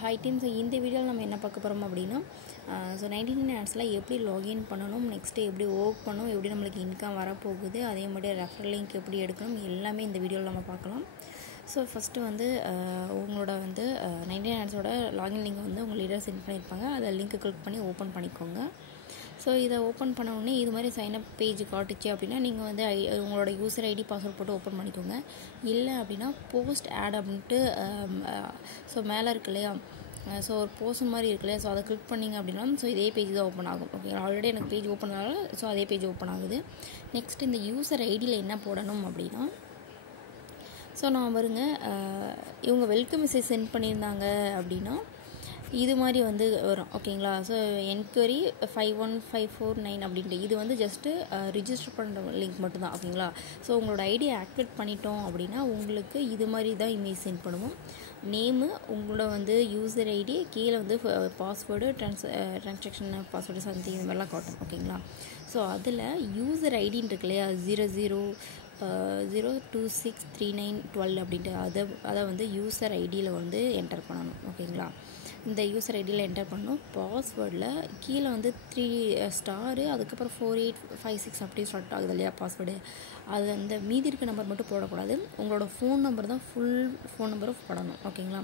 Hi team. So இந்த வீடியோவில் நம்ம என்ன பார்க்க போகிறோம் அப்படின்னா, ஸோ 99 ஆட்ஸில் எப்படி லாகின் பண்ணணும், நெக்ஸ்ட்டு எப்படி ஒர்க் பண்ணணும், எப்படி நம்மளுக்கு இன்கம் வரப்போகுது, அதே மாதிரி ரெஃபரல் லிங்க் எப்படி எடுக்கணும், எல்லாமே இந்த வீடியோவில் நம்ம பார்க்கலாம். ஸோ ஃபஸ்ட்டு வந்து உங்களோட வந்து 99 ஆட்ஸோட லாகின் லிங்க் வந்து உங்கள் லீடர் சென்ட் பண்ணியிருப்பாங்க. அதை லிங்க்கை கிளிக் பண்ணி ஓப்பன் பண்ணிக்கோங்க. ஸோ இதை ஓப்பன் பண்ண உடனே இது மாதிரி சைனப் பேஜ் காட்டுச்சு அப்படின்னா நீங்கள் வந்து உங்களோட யூசர் ஐடி பாஸ்வேர்ட் போட்டு ஓப்பன் பண்ணிக்கோங்க. இல்லை அப்படின்னா போஸ்ட் ஆட் அப்படின்ட்டு ஸோ மேலே இருக்கு இல்லையா, ஸோ ஒரு போஸ்ட் மாதிரி இருக்கு இல்லையா, ஸோ அதை கிளிக் பண்ணிங்க அப்படின்னா ஸோ இதே பேஜ் தான் ஓப்பன் ஆகும். ஓகே, ஆல்ரெடி எனக்கு பேஜ் ஓப்பன் ஆனால ஸோ அதே பேஜ் ஓப்பன் ஆகுது. நெக்ஸ்ட் இந்த யூசர் ஐடியில் என்ன போடணும் அப்படின்னா, ஸோ நான் வருங்க இவங்க வெல்கம் மெசேஜ் சென்ட் பண்ணியிருந்தாங்க அப்படின்னா இது மாதிரி வந்து வரும். ஓகேங்களா, ஸோ என்கொயரி 51549 அப்படின்ட்டு இது வந்து ஜஸ்ட்டு ரிஜிஸ்டர் பண்ணுற லிங்க் மட்டும்தான். ஓகேங்களா, ஸோ உங்களோட ஐடியை ஆக்டிவேட் பண்ணிட்டோம் அப்படின்னா உங்களுக்கு இது மாதிரி தான் இமேஜ் சென்ட் பண்ணுவோம். நேமு, உங்களோட வந்து யூசர் ஐடி, கீழே வந்து பாஸ்வேர்டு, ட்ரான்சாக்ஷன் பாஸ்வேர்டு சம்திங் இது மாதிரிலாம் காட்டும். ஓகேங்களா, ஸோ அதில் யூசர் ஐடின்னு இருக்கு இல்லையா 00026391 அப்படின்ட்டு அதை வந்து யூசர் ஐடியில் வந்து என்டர் பண்ணணும். ஓகேங்களா, இந்த யூசர் ஐடியில் என்டர் பண்ணணும். பாஸ்வேர்டில் கீழே வந்து 3 ஸ்டாரு, அதுக்கப்புறம் 4856 அப்படி ஸ்டார்ட் ஆகுது இல்லையா பாஸ்வேர்டு, அது அந்த மீதி இருக்க நம்பர் மட்டும் போடக்கூடாது. உங்களோட ஃபோன் நம்பர் தான் ஃபுல் ஃபோன் நம்பரும் போடணும். ஓகேங்களா,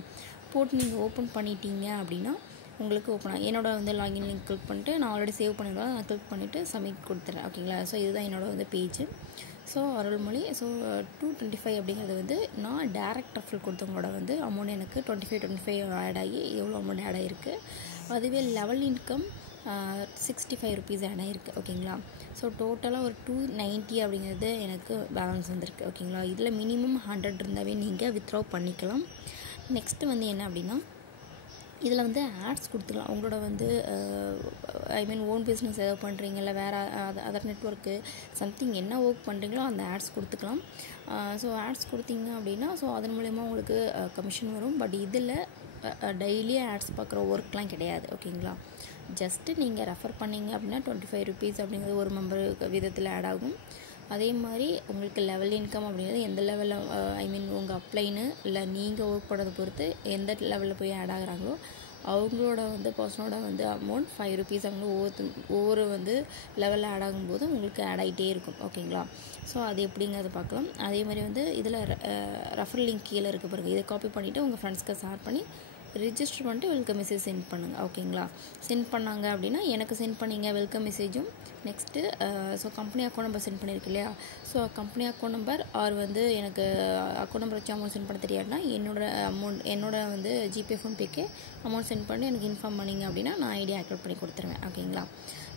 போட்டு நீங்கள் ஓப்பன் பண்ணிட்டீங்க அப்படின்னா உங்களுக்கு ஓப்பன் ஆகும். என்னோட வந்து லாகின் லிங்க் கிளிக் பண்ணிட்டு நான் ஆல்ரெடி சேவ் பண்ணிடுவேன், நான் கிளிக் பண்ணிவிட்டு சப்மிட் கொடுத்துறேன். ஓகேங்களா, ஸோ இதுதான் என்னோட வந்து பேஜ். ஸோ அருள்மொழி. ஸோ 225 அப்படிங்கிறது வந்து நான் டேரக்ட் ரெஃபரல் கொடுத்தவங்களோட வந்து அமௌண்ட் எனக்கு 25 ஆட் ஆகி எவ்வளோ அமௌண்ட் ஆட் ஆகிருக்கு. அதுவே லெவல் இன்கம் 65 ருபீஸ் ஆட் ஆகிருக்கு. ஓகேங்களா, ஸோ டோட்டலாக ஒரு 290 அப்படிங்கிறது எனக்கு பேலன்ஸ் வந்திருக்கு. ஓகேங்களா, இதில் மினிமம் 100 இருந்தாவே நீங்கள் வித்ட்ரா பண்ணிக்கலாம். நெக்ஸ்ட்டு வந்து என்ன அப்படின்னா, இதில் வந்து ஆட்ஸ் கொடுத்துக்கலாம். உங்களோட வந்து ஓன் பிஸ்னஸ் ஏதோ பண்ணுறீங்கள, வேறு அதர் நெட்ஒர்க்கு சம்திங் என்ன ஒர்க் பண்ணுறீங்களோ அந்த ஆட்ஸ் கொடுத்துக்கலாம். ஸோ ஆட்ஸ் கொடுத்தீங்க அப்படின்னா ஸோ அதன் மூலயமா உங்களுக்கு கமிஷன் வரும். பட் இதில் டெய்லி ஆட்ஸ் பார்க்குற ஒர்க்லாம் கிடையாது. ஓகேங்களா, ஜஸ்ட்டு நீங்கள் ரெஃபர் பண்ணிங்க அப்படின்னா 25 ருபீஸ் அப்படிங்கிறது ஒரு மெம்பர் விதத்தில் ஆட் ஆகும். அதே மாதிரி உங்களுக்கு லெவல் இன்கம் அப்படிங்கிறது எந்த லெவலில் உங்கள் அப்ளைன்னு இல்லை நீங்கள் ஒர்க் பண்ணுறதை பொறுத்து எந்த லெவலில் போய் ஆட் ஆகுறாங்களோ அவங்களோட வந்து பர்சனோட வந்து அமௌண்ட் 5 ருபீஸ் அவங்க ஒவ்வொரு வந்து லெவலில் ஆட் ஆகும்போது உங்களுக்கு ஆட் ஆகிட்டே இருக்கும். ஓகேங்களா, ஸோ அது எப்படிங்கிறத பார்க்கலாம். அதே மாதிரி வந்து இதில் ரெஃபரல் லிங்க் கீழே இருக்க பிறகு இதை காப்பி பண்ணிவிட்டு உங்கள் ஃப்ரெண்ட்ஸ்க்கு ஷேர் பண்ணி ரிஜிஸ்டர் பண்ணிட்டு வெல்கம் மெசேஜ் சென்ட் பண்ணுங்கள். ஓகேங்களா, சென்ட் பண்ணாங்க அப்படின்னா எனக்கு சென்ட் பண்ணிங்க வெல்கம் மெசேஜும். Next so company account number sent பண்ணியிருக்கு இல்லையா, so company account number are வந்து எனக்கு அக்கௌண்ட் நம்பர் வச்சு அமௌண்ட் சென்ட் பண்ண தெரியாதுன்னா என்னோட வந்து ஜிபே ஃபோன்பேக்கு அமௌண்ட் சென்ட் பண்ணி எனக்கு இன்ஃபார்ம் பண்ணிங்க அப்படின்னா நான் ஐடியா ஆக்டிவேட் பண்ணி கொடுத்துருவேன். ஓகேங்களா,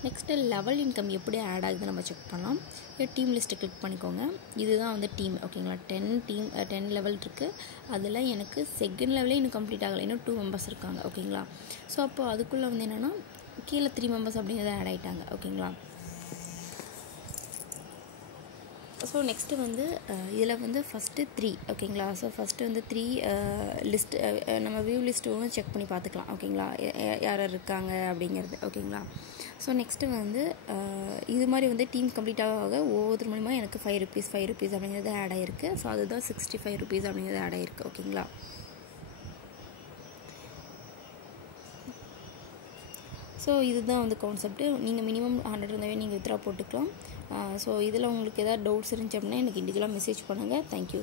நெக்ஸ்ட்டு லெவல் இன்கம் எப்படி ஆட் ஆகுது நம்ம செக் பண்ணலாம். டீம் லிஸ்ட்டு கிளிக் பண்ணிக்கோங்க. இதுதான் வந்து டீம். ஓகேங்களா, 10 லெவல் இருக்குது. அதில் எனக்கு செகண்ட் லெவலே இன்னும் கம்ப்ளீட் ஆகலை, இன்னும் 2 மெம்பர்ஸ் இருக்காங்க. ஓகேங்களா, ஸோ அப்போ அதுக்குள்ளே வந்து என்னென்னா கீழே 3 மெம்பர்ஸ் அப்படிங்கிறத ஆட் ஆகிட்டாங்க. ஓகேங்களா, ஸோ நெக்ஸ்ட்டு வந்து இதில் வந்து ஃபஸ்ட்டு 3. ஓகேங்களா, ஸோ ஃபஸ்ட்டு வந்து 3 லிஸ்ட்டு நம்ம வியூ லிஸ்ட்டு செக் பண்ணி பார்த்துக்கலாம். ஓகேங்களா, யார் இருக்காங்க அப்படிங்கிறது. ஓகேங்களா, ஸோ நெக்ஸ்ட்டு வந்து இது மாதிரி வந்து டீம் கம்ப்ளீட் ஆக ஒவ்வொரு மூலிமா எனக்கு 5 ருபீஸ் அப்படிங்கிறது ஆட் ஆகிருக்கு. ஸோ அதுதான் 65 ருபீஸ் அப்படிங்கிறது ஆட் ஆகிருக்கு. ஓகேங்களா, ஸோ இதுதான் வந்து கான்செப்ட்டு. நீங்கள் மினிமம் 100 இருந்தாவே நீங்கள் வித்ட்ரா போட்டுக்கலாம். ஸோ இதில் உங்களுக்கு எதாவது டவுட்ஸ் இருந்துச்சு அப்படின்னா எனக்கு இண்டிவிஜுவலாக மெசேஜ் பண்ணுங்கள். தேங்க்யூ.